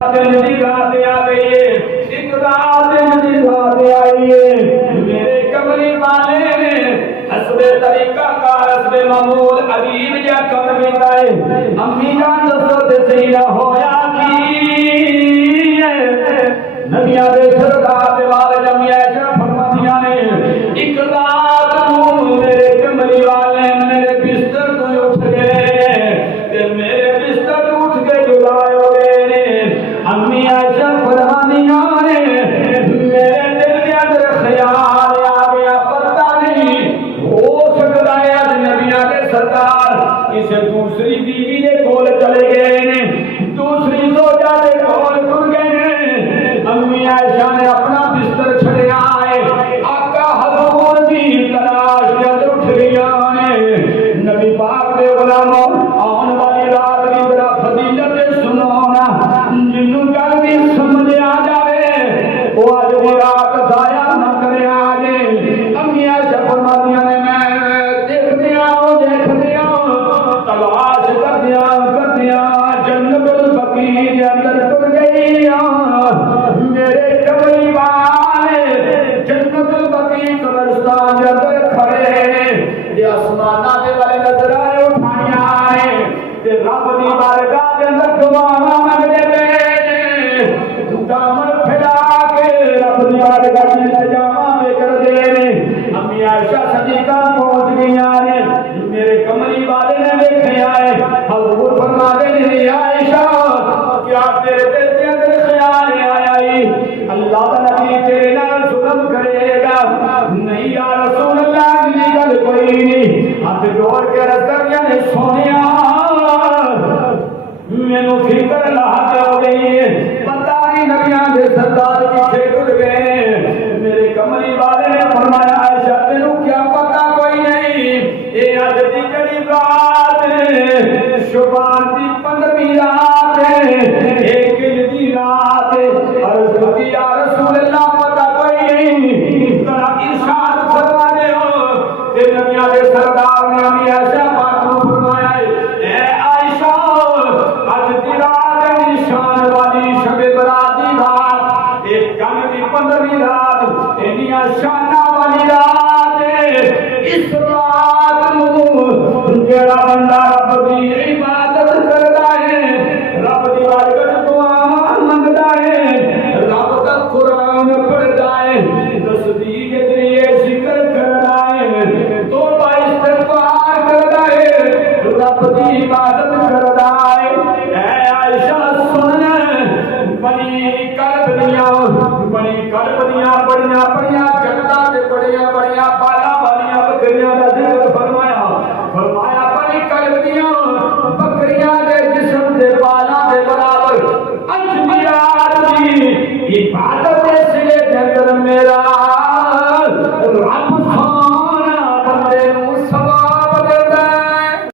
میرے کملی والے حسب طریقہ کار حسب معمول عجیب جا کم بیتا ہے امی جان دسو تے سیدہ ہویا کی نبیاں دے سرکار دے والے جمعی عائشہ فرماندیاں نے ایک رات نوں میرے کملی والے میرے بستر تو اٹھ گئے تے میرے بستر تو اٹھ کے جدا ہو گئے امی عائشہ فرماندیاں نے میرے دل کے اندر خیال آ گیا پتہ نہیں ہو سکتا ہے آج نبیاں کے سردار کسی دوسری بیوی کے کول چلے گئے دوسری زوجہ کے کول ٹر گئے امی عائشہ نے اپنا بستر چھڑیا ہے آقا حضور دی تلاش کے اندر اٹھ گیا ہے نبی پاک دے غلاموں آن والی رات کی طرح فضیلت سنونا جنوں گل بھی سمجھ آ جائے وہ اج دی رات ضائع نہ کرے آجے امی عائشہ فرماتی ہیں میں دیکھدیاں تلاش کردیاں جنت البقیع کے اندر ٹر گئی میرے کملی والے جنت البقیع قبرستان کے اندر کھڑے یہ آسماناں دے والے نظر آئے اٹھائیاں آئے تے رب دی بارگاہ کے اندر دعاواں منگدے پے دامن پھیلا کے رب دی بارگاہ میں سجاواں کر دے امی عائشہ صدیقہ پہنچ گئیاں نے میرے کملی والے نے دیکھے آئے حضور فرماتے ہیں عائشہ کیا تیرے دل کے اندر